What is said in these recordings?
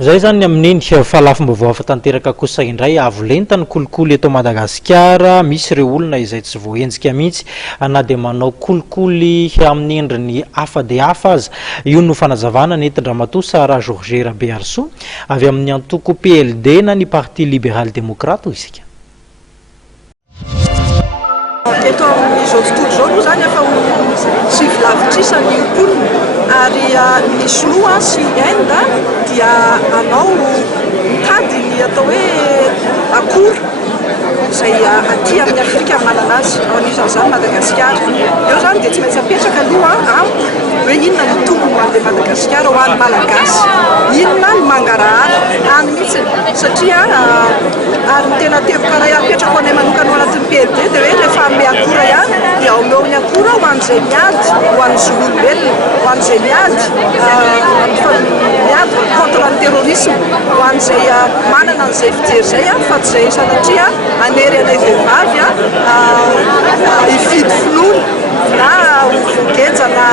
Zay zany amin'iny falafim-baovao afa-tanteraka kosa indray avolenta ny kolikoly eto Madagasikara. Misy ireo olona izay tsy voahenjika mihitsy na dia manao kolikoly amin'ny endriny hafa dia hafa aza. Io no fanazavana nentin-dramatoa Sara Georges Rabearso avy amin'ny antoko PLD na ny Parti Libéral Démocrate hoy isika. Eto amin'izao tontolo izao moa zany efa tsy vilavitrisany olona ary ny Sinoa sy Inde dia anao mitady ny atao hoe akora izay aty amin'ny Afrika manana azy, anisan'izany Madagasikara. Eo zany dia tsy maintsy apetraka aloha hoe inona no tokony ho an'ilay Madagasikara ho an'ny Malagasy, inona no mangarahara any mihitsy satria ary tena teboka raha apetraka ho anay manokana ao anatin'ny PLD dia hoe rehefa ame akora ihany dia omeo ny akora ho an'izay miady ho an'ny zon'olombelona, ho an'izay miady miady contre ny terrorisme, ho an'izay manana an'izay fijery izay fa tsy izay sanatria anery anay vehivavy hifidy finoana na vogenja na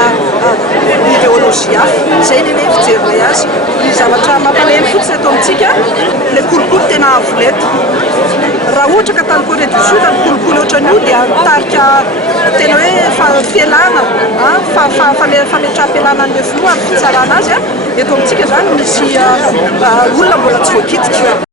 idéologie hafa. Izay ny anay fijerinay azy. Ny zavatra mampalahelo fotsiny eto amintsika ilay kolikoly tena avolenta. Raha ohatra ka tany Corée du Sud ny kolikoly ohatran'io dia mitarika tena hoe fialana fametram-pialana an'ilay finoa amin'ny fitsarana azy. Eto amintsika zany misy olona mbola tsy voakitika